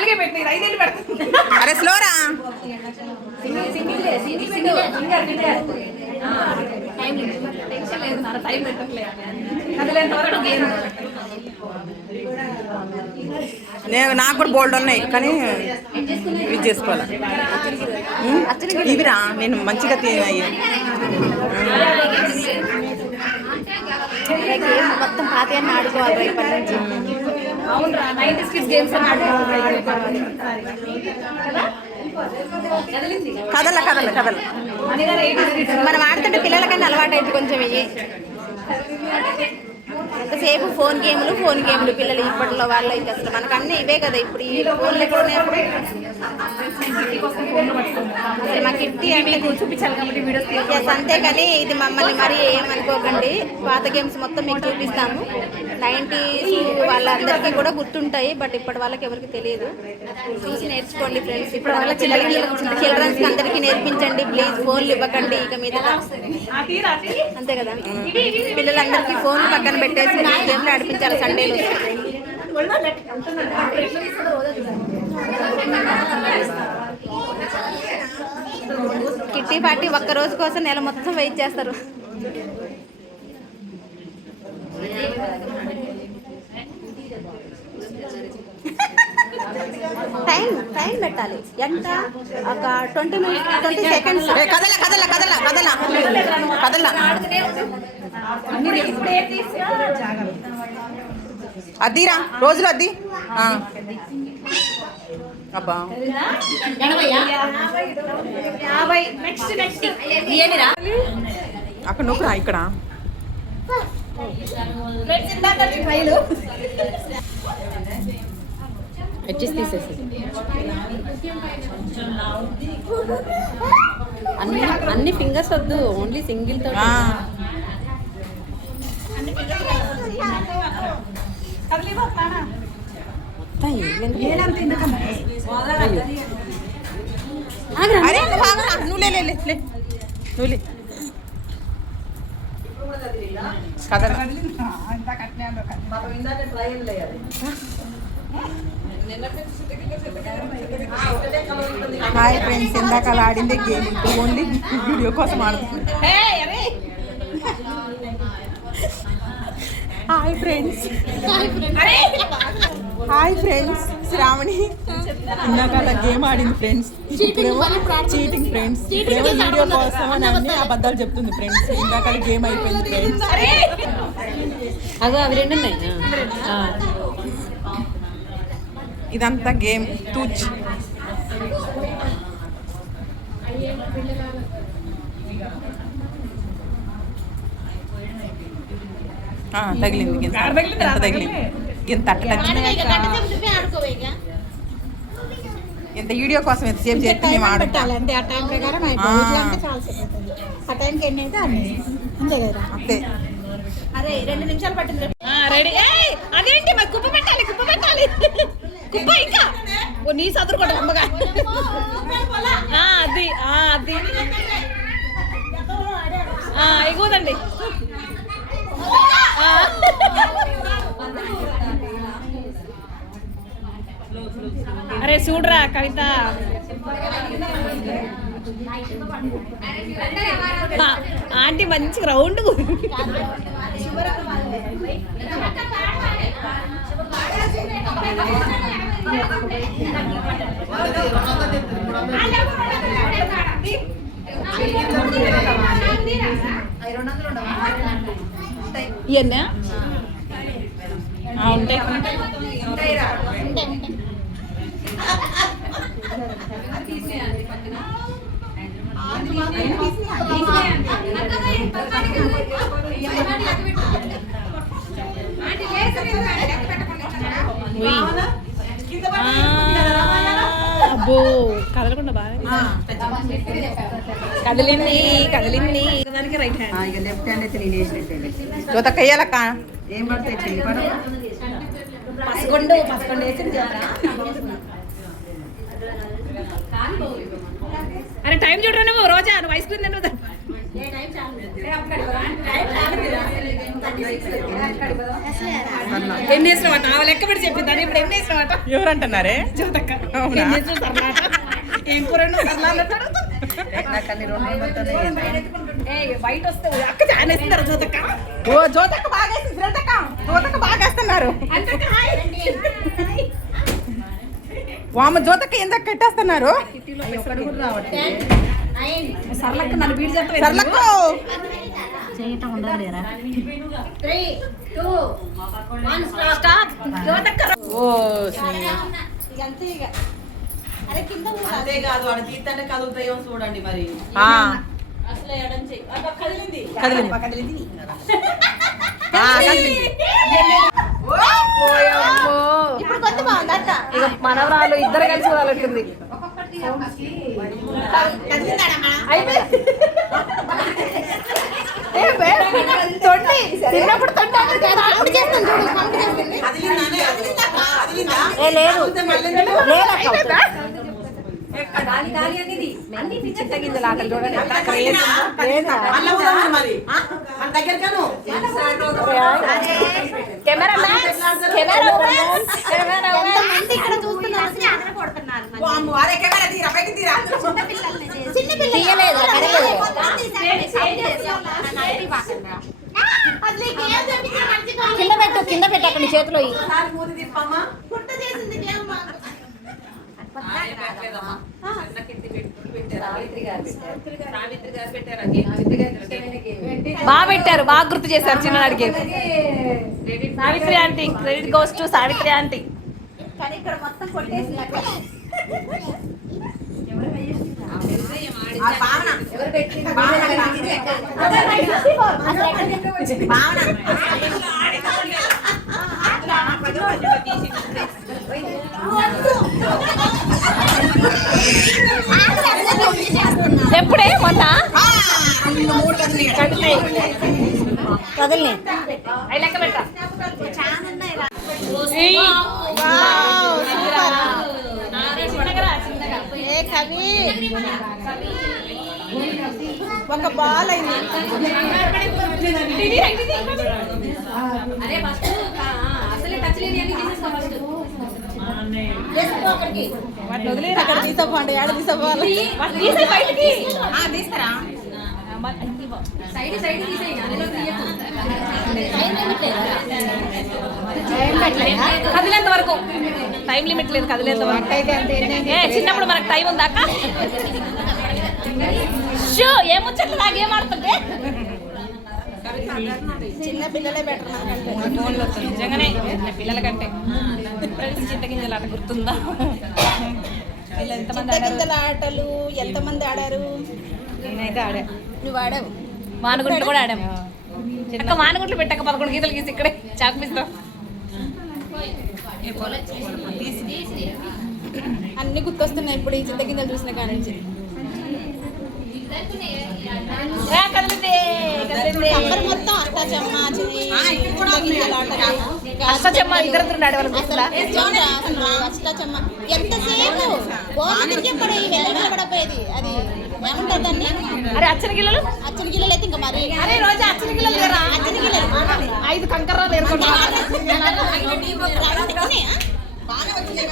నాలుగే పెట్టింది 5 ఏళ్ళు పెడుతుంది. అరే స్లోరా టెన్షన్ లేదు నా టైం పెట్టట్లేదు కదలేంత వరకు గేమ్. నాకు కూడా బోల్డ్ ఉన్నాయి కానీ యూజ్ చేసుకోవాలి. ఇవిరా నేను మంచిగా తినాయి. మొత్తం పాతయాన్ని ఆడుకోవాలి ఇప్పటి నుంచి. అవునరా 90s కిడ్స్ గేమ్స్ అని ఆడుకోవాలి. కదల కదల కదల మనం ఆడుతుంటే పిల్లలకన్నా అలవాటు అయితే కొంచెం ఇవి ఎంతసేపు ఫోన్ గేమ్లు పిల్లలు ఇప్పట్లో వాళ్ళు అయితే అసలు మనకు అన్నీ ఇవే కదా. ఇప్పుడు ఈ ఫోన్లు ఎక్కడ ఉన్నాయప్పుడు మా కిట్టి అంటే చూపించాలి కాబట్టి వీడియోస్ అంతేగాని ఇది మమ్మల్ని మరీ ఏమనుకోకండి. పాత గేమ్స్ మొత్తం మీకు చూపిస్తాము. 90s వాళ్ళందరికీ కూడా గుర్తుంటాయి, బట్ ఇప్పటి వాళ్ళకి ఎవరికి తెలియదు. చూసి నేర్చుకోండి ఫ్రెండ్స్. ఇప్పుడు వాళ్ళ చిల్డ్రన్స్ అందరికీ నేర్పించండి ప్లీజ్. ఫోన్లు ఇవ్వకండి ఇక మీద, అంతే కదా. పిల్లలందరికీ ఫోన్ పక్కన పెట్టేసి గేమ్లు ఆడిపించాలి సండేలు. కిట్టి పార్టీ ఒక్క రోజు కోసం నెల మొత్తం వెయిట్ చేస్తారు. టైం పెట్టాలి. ఎంత ఒక 20 minutes 20 seconds. కదల కదల కదల కదల కదల అద్దిరా రోజులు అద్ది. అబ్బా అక్కడ నొక్కురా ఇక్కడ అడ్జస్ట్ తీసేసి అన్ని ఫింగర్స్ వద్దు, ఓన్లీ సింగిల్ తో. నువ్వు కదల హాయ్ ఫ్రెండ్స్, ఇందాక అలా ఆడిందే గేమ్ ఇప్పుడు ఓన్లీ వీడియో కోసం ఆడుతుంది. Hi friends, hi friends, Sravani ఇందాక అలా గేమ్ ఆడింది ఫ్రెండ్స్. ఇప్పుడేమో చీటింగ్ ఫ్రెండ్స్, ఇప్పుడేమో వీడియో కోసం అని అన్ని అబద్ధాలు చెప్తుంది ఫ్రెండ్స్. ఇందాక గేమ్ అయిపోయింది ఫ్రెండ్స్. అగో అవి రెండు ఉన్నాయి. ఇదంతా గేమ్ తూచ్. తగిలింది గింత తగిలింది గింత ఇంత వీడియో కోసం ఎంతసేపు చేస్తే మేము ఆడాలంటే ఆ టైం ప్రకారం ఆ టైంకి ఎన్ని అయితే అన్ని అంతే కదా. అంతే. అరే 2 నిమిషాలు పట్టింది. రెడీ. అదేంటి మరి కుప్ప పెట్టాలి కుప్ప ఇంకా నీ సదురు కూడా అమ్మగా. అది అది ఎగుదండి. అరే చూడరా కవిత, ఆంటీ మంచి రౌండ్. ఇవన్నా ఉంటాయి. అబ్బో కదలకుండా బాగా కదిలింది దానికి రైట్ హ్యాండ్ లెఫ్ట్ హ్యాండ్ అయితే నేను వేసినట్టే. జోతకయ్యాలక్క ఏం పడతాయి చెయ్యి పసకొండు వేసింది. అరే టైం చూడరా నువ్వు రోజా, నువ్వు ఐస్ క్రీమ్ తింటు ఎన్ని వేసిన మాట ఆ లెక్క పెట్టి చెప్పింది ఇప్పుడు ఎన్ని వేసిన మాట ఎవరంటున్నారే జ్యోతక్క అవునా? ఎన్ని వేసిన సర్లాట ఏం కూర సర్లాట బయట వస్తే అక్క చాలా వేస్తున్నారు జ్యోతక్క. ఓ జ్యోతక్క బాగా వేసింది, జ్యోతక్క జ్యోతక్క బాగా వేస్తున్నారు. వామ జ్యోతక్క ఎందుకు కట్టేస్తున్నారు? సర్లక్క నన్ను వీడి చెప్తా సర్లక్కో ఓ అంతే ఇక అరే కింద అంతే కాదు వాడు తీర్థంటే కదులుతాయో చూడండి మరి. కదిలింది కదిలింది కదిలింది. ఇప్పుడు కొత్త బాగుంది అక్క. ఇక మనవరాలు ఇద్దరు కలిసి వాళ్ళకుంది. తిన్నప్పుడు తొట్టి చేస్తాను చూడు, కౌంట్ చేస్తుంది. ఏ లేదు లేదక్క. చింతగింజలు ఆకలి చూడండి ఎంత క్రేజ్ ఉందో. లేదా? మళ్ళా పోదాం మరి మన దగ్గరకాను. ఎంతమంది ఇక్కడ చూస్తున్నారు? వామ్మో, అరే కెమెరా తీరా, బయటికి తీరా. తీయలేదు, కడగలేదు. కింద పెట్టు అక్కడ నీ చేతిలో ఇయ్యి. ఒకసారి మూతి తిప్పమ్మా. బాగా పెట్టారు, బాగా గుర్తు చేశారు చిన్ననాడికి. Savitri aunty, credit goes to Savitri aunty. కానీ ఇక్కడ మొత్తం కొట్టేసి ఎప్పుడే మొన్న కదల్ని అవి లెక్క పెట్ట. ఒక బాల్ అయింది. వాటిని వదిలేరు, అక్కడ తీసుకోండి, ఏడ తీసుకోవాలి. తీస్తారా? కదిలేంత వరకు టైం లిమిట్ లేదు, కదిలేంత వరకు. చిన్నప్పుడు మనకు టైం ఉందాక ఏం ముచ్చట్లు నాకేం ఆడుతుంటే చిన్న పిల్లలే బెటర్ ఫోన్లో నిజంగానే పిల్లల కంటే చింతగింజలు ఆట గుర్తుందా? చింతగింజల ఆటలు ఎంతమంది ఆడారు? నేనైతే ఆడా. నువ్వు ఆడావు? మానుగుంట్లు కూడా ఆడాము. అక్క మానుగుంట్లు పెట్టాక 11 గీతలు గీసి ఇక్కడే చాకుపిస్తాం. అన్ని గుర్తొస్తున్నాయి ఇప్పుడు ఈ చింతగింజలు చూసిన కాడి నుంచి. సమ్మర్ మొత్తం అష్టాచమ్మ అష్టచమ్మ ఇద్దరు ఆడేవాళ్ళు. అష్టాచమ్మ ఎంతసేపు తిరిగిపడి వెళ్ళబడపోయేది. అది ఏమంటారు దాన్ని? అరే అచ్చని గిల్లలు, అచ్చని గిల్లలు అయితే ఇంకా మరి అరే రోజు అచ్చని గిల్లలు లేరా? అచ్చని గిల్లలు 5 కంకర్రాలు ఏర్పడ్డా. బాగానే వచ్చింది.